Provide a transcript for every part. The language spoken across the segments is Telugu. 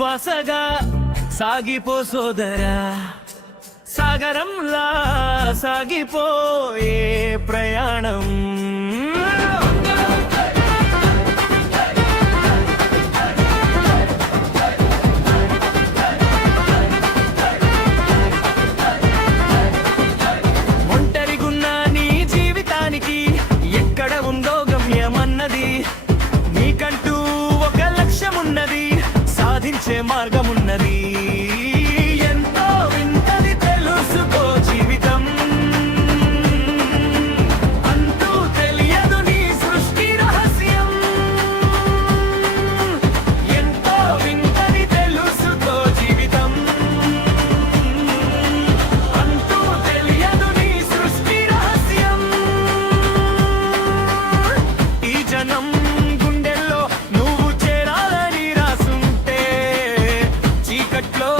శ్వాసగా సాగిపో సోదరా, సాగరంలా సాగిపోయే ప్రయాణం. ఒంటరిగున్న నీ జీవితానికి ఎక్కడ ఉందో గమ్యమన్నది, నీకంటూ ఒక లక్ష్యమున్నది, సాధించే మార్గమున్నది. ఎంతో వింతది తెలుసుకో జీవితం, అంతూ తెలియదు నీ సృష్టి రహస్యం. ఎంతో వింతది తెలుసుకో జీవితం, అంతూ తెలియదు నీ సృష్టి రహస్యం. ఈ జనం గుండెల్లో నువ్వు చేరాలని రాసుంటే, చీకట్లో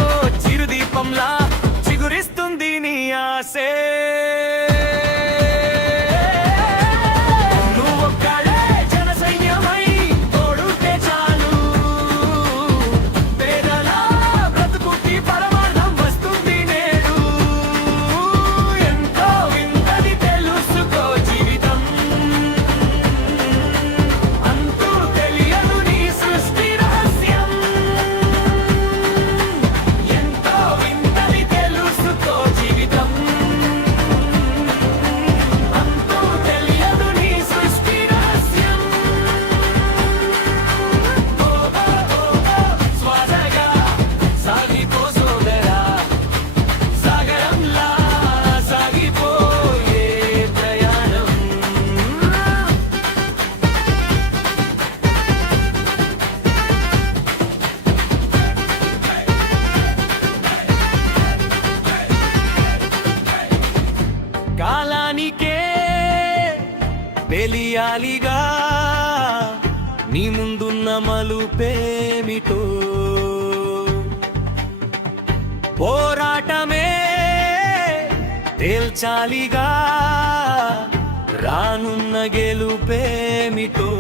చిరుదీపంలా చిగురిస్తుంది నీ ఆశే. నువ్వొక్కడే జన సైన్యమై తోడుంటే చాలు, పేదల బ్రతుకుకి పరమార్థం వస్తుంది నేడు. ఎంతో వింతది తెలుసుకో జీవితం, అంతూ తెలియదు నీ సృష్టి రహస్యం. ఎంతో వింతది తెలుసుకో జీవితం, అంతూ తెలియదు నీ సృష్టి రహస్యం. శ్వాసగా సాగిపో సోదరా, సాగరంలా సాగిపోయే ప్రయాణం. కాలానికే తెలియాలిగా నీ ముందున్న మలుపేమిటో, పోరాటమే తేల్చాలిగా రానున్న గెలుపేమిటో.